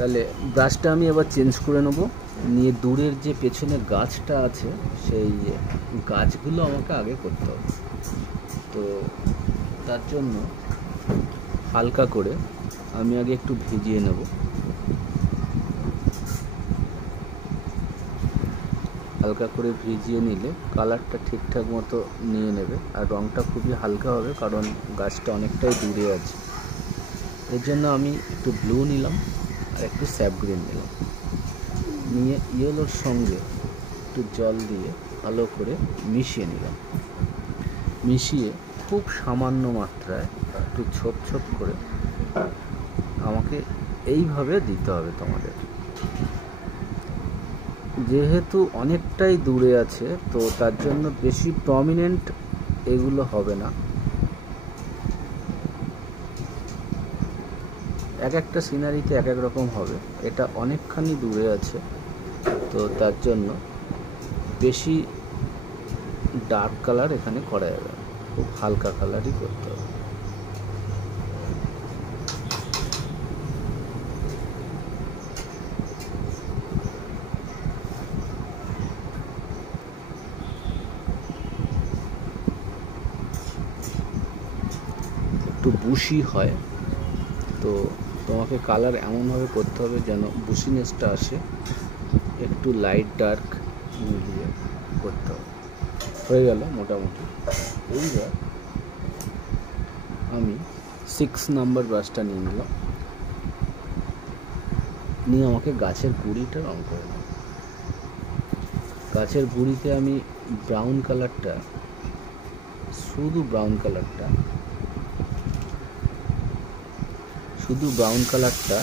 তাহলে ব্রাশটা আমি আবার চেঞ্জ করে নেব, নিয়ে দূরের যে পেছনের গাছটা আছে সেই গাছগুলো আমাকে আগে করতে হবে। তো তার জন্য হালকা করে আমি আগে একটু ভিজিয়ে নেব। হালকা করে ভিজিয়ে নিলে কালারটা ঠিকঠাক মতো নিয়ে নেবে, আর রঙটা খুবই হালকা হবে কারণ গাছটা অনেকটাই দূরে আছে। এর জন্য আমি একটু ব্লু নিলাম আর একটু স্যাপ গ্রিন নিলাম, নিয়ে ইয়েলোর সঙ্গে একটু জল দিয়ে ভালো করে মিশিয়ে নিলাম। মিশিয়ে খুব সামান্য মাত্রায় একটু ছোপ ছোপ করে আমাকে এইভাবে দিতে হবে তোমাদের। যেহেতু অনেকটাই দূরে আছে তো তার জন্য বেশি প্রমিনেন্ট এগুলো হবে না, এক একটা সিনারিতে এক এক রকম হবে। এটা অনেকখানি দূরে আছে তো তার জন্য বেশি ডার্ক কালার এখানে করা যাবে, খুব হালকা কালারই করতে হবে। একটু বুশি হয় তো তোমাকে কালার এমনভাবে করতে হবে যেন বুশিনেসটা আসে, একটু লাইট ডার্ক মিলিয়ে করতে হবে। হয়ে গেল মোটামুটি। এইবার আমি 6 নাম্বার ব্রাশটা নিয়ে নিলাম, নিয়ে আমাকে গাছের গুঁড়িটা রং করে নেব। গাছের গুঁড়িতে আমি ব্রাউন কালারটা, শুধু ব্রাউন কালারটা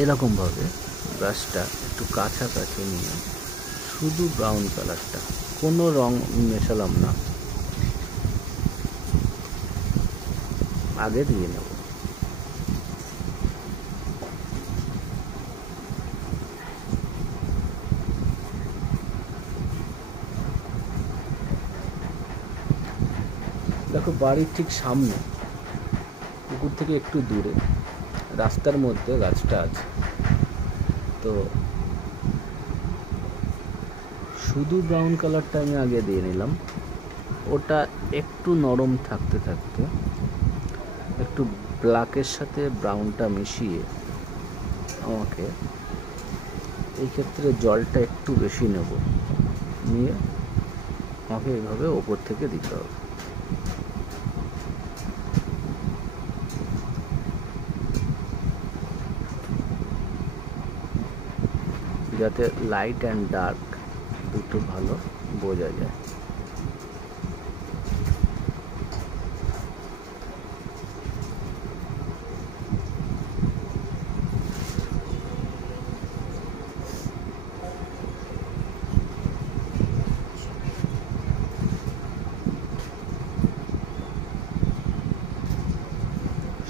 এরকমভাবে ব্রাশটা একটু কাছাকাছি নিয়ে শুধু ব্রাউন কালারটা, কোনো রং মেশালাম না, আগে দিয়ে নেব। দেখো বাড়ির ঠিক সামনে, পুকুর থেকে একটু দূরে রাস্তার মধ্যে গাছটা আছে, তো শুধু ব্রাউন কালারটা আমি আগে দিয়ে নিলাম। ওটা একটু নরম থাকতে থাকতে একটু ব্ল্যাকের সাথে ব্রাউনটা মিশিয়ে আমাকে এই ক্ষেত্রে জলটা একটু বেশি নেব, নিয়ে আমাকে এইভাবে ওপর থেকে দিতে হবে। যাতে লাইট অ্যান্ড ডার্ক দুটো ভালো বোঝা যায়।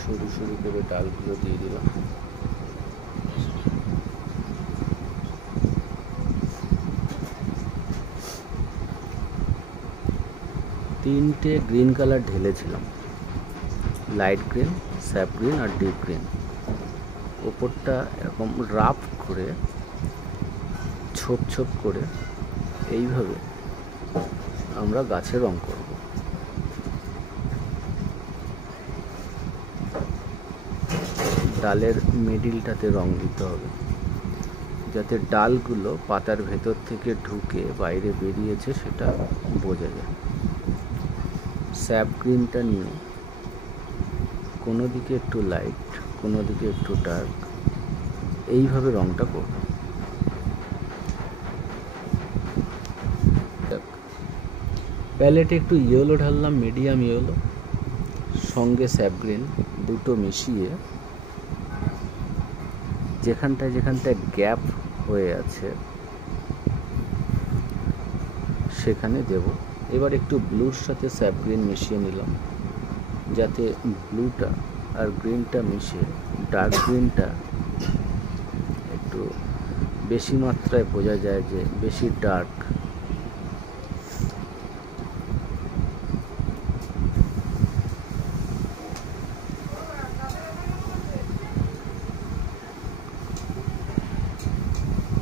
সরু সরু করে ডালগুলো দিয়ে দিলাম। তিনটে গ্রিন কালার ঢেলেছিলাম, লাইট গ্রিন, স্যাপ গ্রিন আর ডিপ গ্রিন। ওপরটা এরকম রাফ করে ছোপ ছোপ করে এইভাবে আমরা গাছে রং করব। ডালের মিডিলটাতে রং দিতে হবে যাতে ডালগুলো পাতার ভেতর থেকে ঢুকে বাইরে বেরিয়েছে সেটা বোঝা যায়। স্যাপ গ্রিনটা নিয়ে কোনো দিকে একটু লাইট, কোনো দিকে একটু ডার্ক, এইভাবে রংটা করব। প্যালেটে একটু ইয়েলো ঢাললাম, মিডিয়াম ইয়েলো, সঙ্গে স্যাপ গ্রিন দুটো মিশিয়ে যেখানটায় যেখানটায় গ্যাপ হয়ে আছে সেখানে দেব। এবার একটু ব্লুর সাথে স্যাপ গ্রিন মিশিয়ে নিলাম যাতে ব্লুটা আর গ্রিনটা মিশে ডার্ক গ্রিনটা একটু বেশি মাত্রায় বোঝা যায় যে বেশি ডার্ক।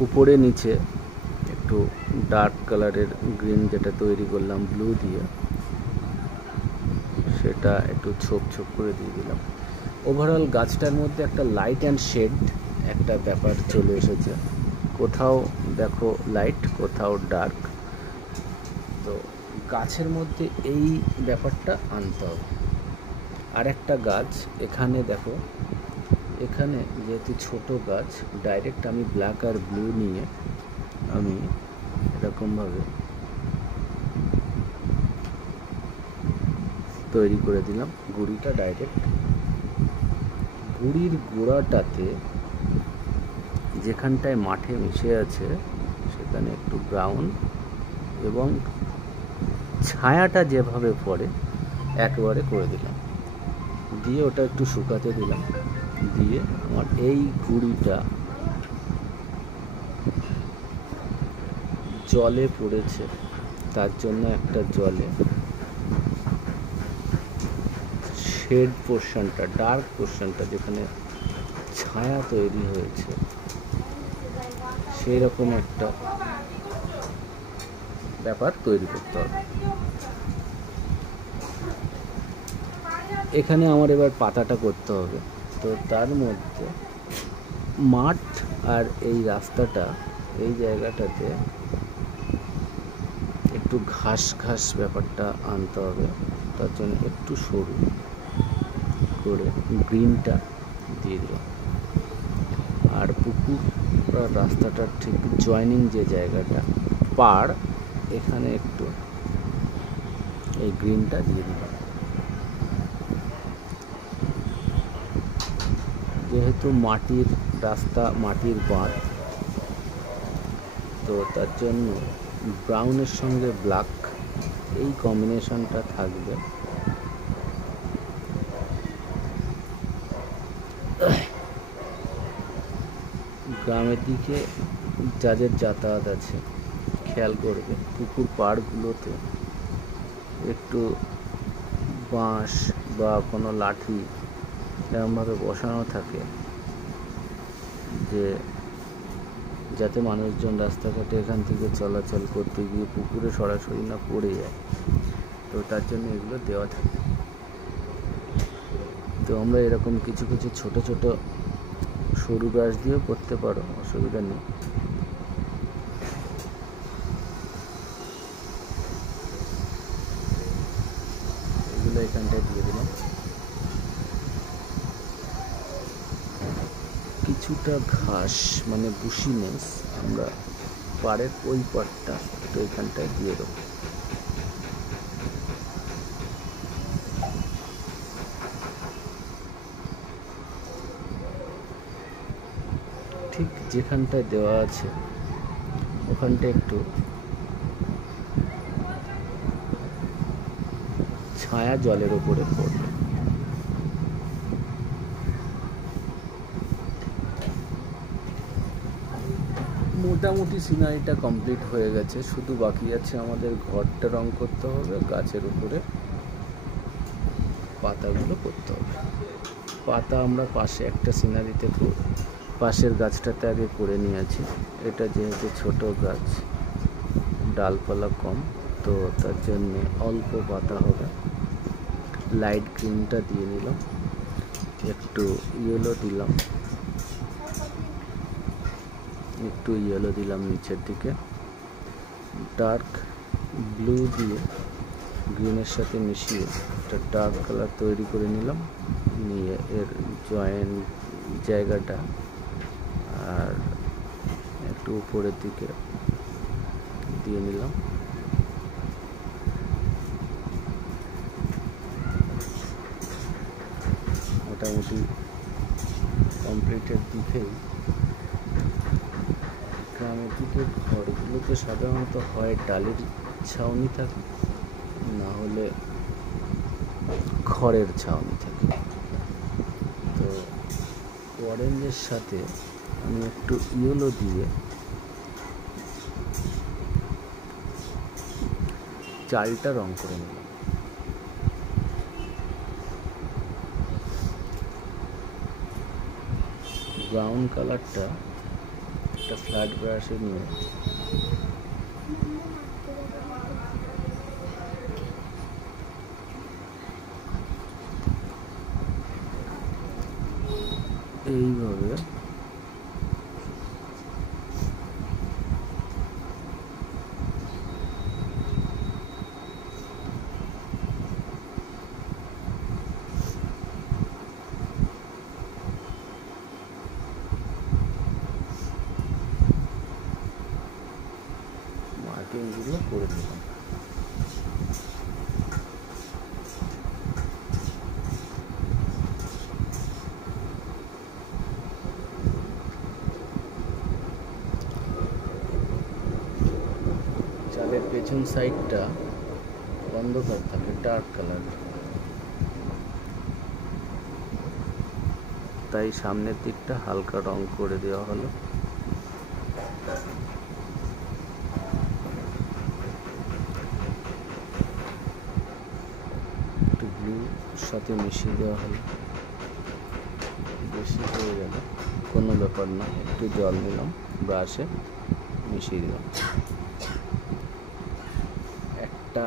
উপরে নিচে একটু ডার্ক কালারের গ্রিন যেটা তৈরি করলাম ব্লু দিয়ে, সেটা একটু ছোপ ছোপ করে দিয়ে দিলাম। ওভারঅল গাছটার মধ্যে একটা লাইট অ্যান্ড শেড একটা ব্যাপার চলে এসেছে। কোথাও দেখো লাইট, কোথাও ডার্ক। তো গাছের মধ্যে এই ব্যাপারটা আনতে হবে। আর একটা গাছ এখানে দেখো, এখানে যেহেতু ছোট গাছ, ডাইরেক্ট আমি ব্ল্যাক আর ব্লু নিয়ে আমি এরকমভাবে তৈরি করে দিলাম গুঁড়িটা ডাইরেক্ট। গুঁড়ির গোড়াটাতে যেখানটায় মাঠে মিশে আছে সেখানে একটু ব্রাউন এবং ছায়াটা যেভাবে পড়ে একেবারে করে দিলাম, দিয়ে ওটা একটু শুকাতে দিলাম। দিয়ে আমার এই গুঁড়িটা জলে পড়েছে, তার জন্য একটা জলে শেড পোর্শনটা, ডার্ক পোর্শনটা যেখানে ছায়া তৈরি হয়েছে, সেই রকম একটা ব্যাপার তৈরি করতে হবে। এখানে আমার এবার পাতাটা করতে হবে। তো তার মধ্যে মাঠ আর এই রাস্তাটা, এই জায়গাটাতে একটু ঘাস ঘাস ব্যাপারটা আনতে হবে। তার জন্য একটু সরু করে গ্রিনটা দিয়ে দিলাম। আর পুকুর রাস্তাটার ঠিক জয়নিং যে জায়গাটা পাড়, এখানে একটু এই গ্রিনটা দিয়ে দিলাম। যেহেতু মাটির রাস্তা, মাটির বাঁধ, তো তার জন্য ব্রাউনের সঙ্গে ব্ল্যাক এই কম্বিনেশনটা থাকবে। গ্রামের দিকে যাদের যাতায়াত আছে খেয়াল করবে, পুকুর পাড়গুলোতে একটু বাঁশ বা কোনো লাঠি এরকমভাবে বসানো থাকে যে যাতে মানুষজন রাস্তাঘাটে এখান থেকে চলাচল করতে গিয়ে পুকুরে সরাসরি না পড়ে যায়। তো তার জন্য এগুলো দেওয়া থাকে। তো আমরা এরকম কিছু কিছু ছোট ছোট সরু গাছ দিয়েও করতে পারো, অসুবিধা নেই। এগুলো এখানটায় দিয়ে দিলাম। কিছুটা ঘাস মানে বুশিনেস আমরা পাড়ের ওই পাড়টা তো এখানটায় দিয়ে দেবো। ঠিক যেখানটায় দেওয়া আছে ওখানটা একটু ছায়া জলের উপরে পড়বে। মোটামুটি সিনারিটা কমপ্লিট হয়ে গেছে, শুধু বাকি আছে আমাদের ঘরটা রং করতে হবে, গাছের উপরে পাতাগুলো করতে হবে। পাতা আমরা পাশে একটা সিনারিতে পাশের গাছটাতে আগে করে নিয়েছি। এটা যেহেতু ছোট গাছ, ডালপালা কম, তো তার জন্য অল্প পাতা হবে। লাইট গ্রিনটা দিয়ে নিলাম, একটু ইয়েলো দিলাম, একটু ইয়েলো দিলাম নিচের দিকে, ডার্ক ব্লু দিয়ে গ্রিনের সাথে মিশিয়ে একটা ডার্ক কালার তৈরি করে নিলাম। নিয়ে এর জয়েন্ট জায়গাটা আর একটু উপরের দিকে দিয়ে নিলাম। মোটামুটি কমপ্লিটের দিকেই। গ্রামের দিকে ঘরগুলোতে সাধারণত হয় টালির ছাউনি থাকে, না হলে খড়ের ছাউনি থাকে। তো অরেঞ্জের সাথে আমি একটু ইয়েলো দিয়ে চালটা রং করে নিলাম। ব্রাউন কালারটা একটা ফ্ল্যাট ব্রাশে নিয়ে এইভাবে মার্কিংগুলো করে দিলাম। চালের পেছন সাইডটা অন্ধকার থাকে, ডার্ক কালার, তাই সামনের দিকটা হালকা রং করে দেওয়া হলো। একটু ব্লু সাথে মিশিয়ে দেওয়া হলো, বেশি হয়ে গেল কোনো ব্যাপার না, একটু জল নিলাম, ব্রাশে মিশিয়ে দিলাম। একটা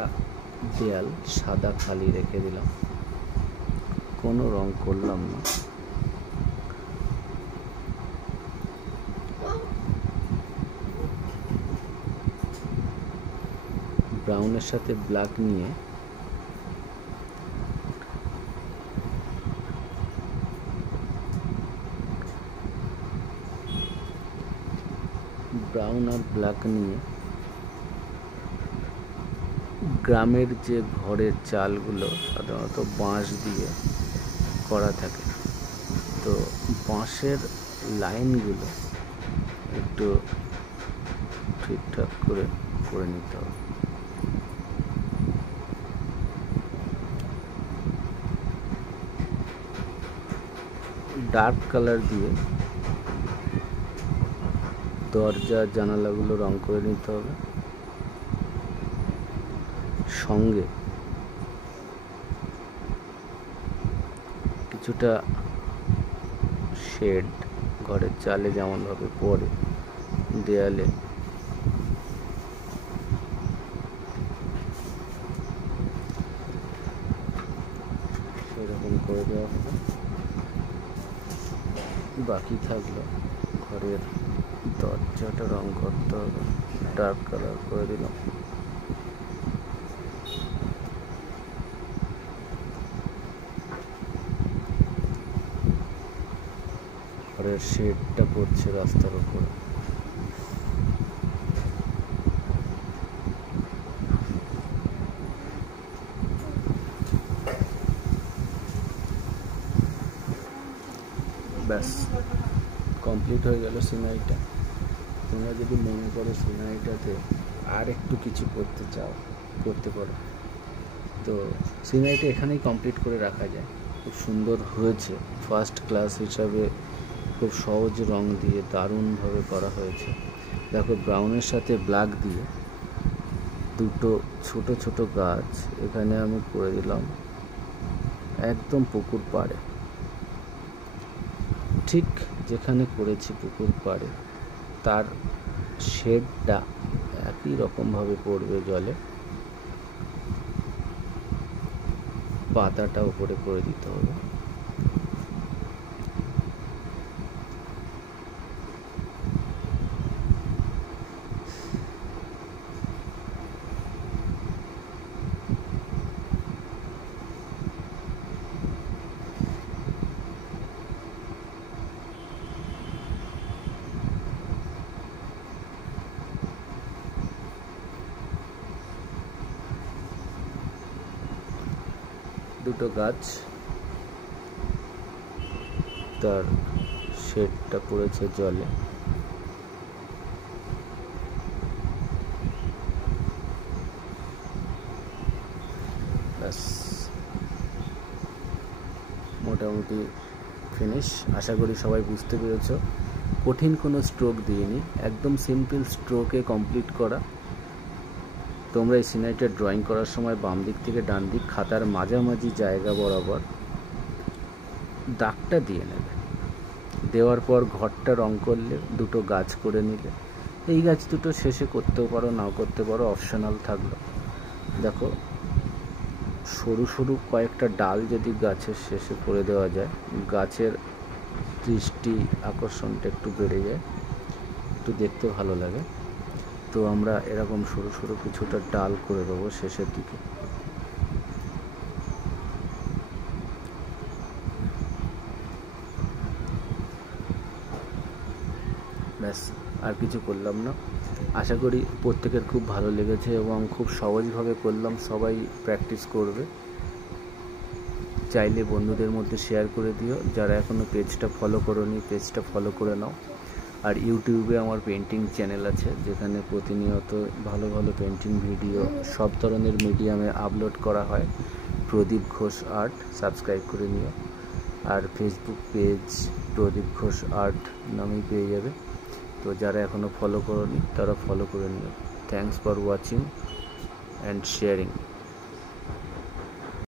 দেয়াল সাদা খালি রেখে দিলাম, কোনো রং করলাম না। ব্রাউনের সাথে ব্ল্যাক নিয়ে ব্রাউন আর ব্ল্যাক নিয়ে গ্রামের যে ঘরের চালগুলো সাধারণত বাঁশ দিয়ে করা থাকে, তো বাঁশের লাইনগুলো একটু ঠিকঠাক করে করে নিতে হবে। ডার্ক কালার দিয়ে দরজা জানালাগুলো রং করে নিতে হবে। সঙ্গে কিছুটা শেড ঘরের চালে যেমনভাবে পড়ে দেয়ালে, সেরকম করে দেওয়া হবে। বাকি থাকলো ঘরের দরজাটা রং করতে হবে, ডার্ক কালার করে দিলাম। ঘরের শেডটা পড়ছে রাস্তার উপরে, ব্যাস কমপ্লিট হয়ে গেল সিনারিটা। তোমরা যদি মনে করো সিনারিটাতে আর একটু কিছু করতে চাও করতে পারো, তো সিনারিটা এখানেই কমপ্লিট করে রাখা যায়। খুব সুন্দর হয়েছে, ফার্স্ট ক্লাস হিসাবে খুব সহজ রং দিয়ে দারুণভাবে করা হয়েছে। দেখো ব্রাউনের সাথে ব্ল্যাক দিয়ে দুটো ছোট ছোট গাছ এখানে আমি করে দিলাম একদম পুকুর পাড়ে, ঠিক যেখানে করেছি পুকুর পাড়ে তার শেডটা একই রকমভাবে পড়বে জলে, পাতাটা উপরে করে দিতে হবে। দুটো গাছ, তার শেডটা পড়েছে জলে। ব্যাস মোটামুটি ফিনিশ। আশা করি সবাই বুঝতে পেরেছো। কঠিন কোনো স্ট্রোক দিইনি, একদম সিম্পল স্ট্রোকে কমপ্লিট করা। তোমরা এই সিনারিটা ড্রয়িং করার সময় বাম দিক থেকে ডান দিক খাতার মাঝামাঝি জায়গা বরাবর দাগটা দিয়ে নেবে। দেওয়ার পর ঘরটা রং করলে, দুটো গাছ করে নিলে, এই গাছ দুটো শেষে করতেও পারো, নাও করতে পারো, অপশনাল থাকলো। দেখো সরু সরু কয়েকটা ডাল যদি গাছের শেষে করে দেওয়া যায়, গাছের দৃষ্টি আকর্ষণটা একটু বেড়ে যায়, একটু দেখতে ভালো লাগে। তো আমরা এরকম সরু সরু কিছুটা ডাল করে দেবো শেষের দিকে। ব্যাস, আর কিছু করলাম না। আশা করি প্রত্যেকের খুব ভালো লেগেছে এবং খুব সহজভাবে করলাম, সবাই প্র্যাকটিস করবে। চাইলে বন্ধুদের মধ্যে শেয়ার করে দিও, যারা এখনও পেজটা ফলো করোনি পেজটা ফলো করে নাও। আর ইউটিউবে আমার পেন্টিং চ্যানেল আছে, যেখানে প্রতিনিয়ত ভালো ভালো পেন্টিং ভিডিও সব ধরনের মিডিয়ামে আপলোড করা হয়, প্রদীপ ঘোষ আর্ট, সাবস্ক্রাইব করে নিও। আর ফেসবুক পেজ প্রদীপ ঘোষ আর্ট নামেই পেয়ে যাবে। তো যারা এখনও ফলো করোনি তারা ফলো করে নিও। Thanks for watching and sharing.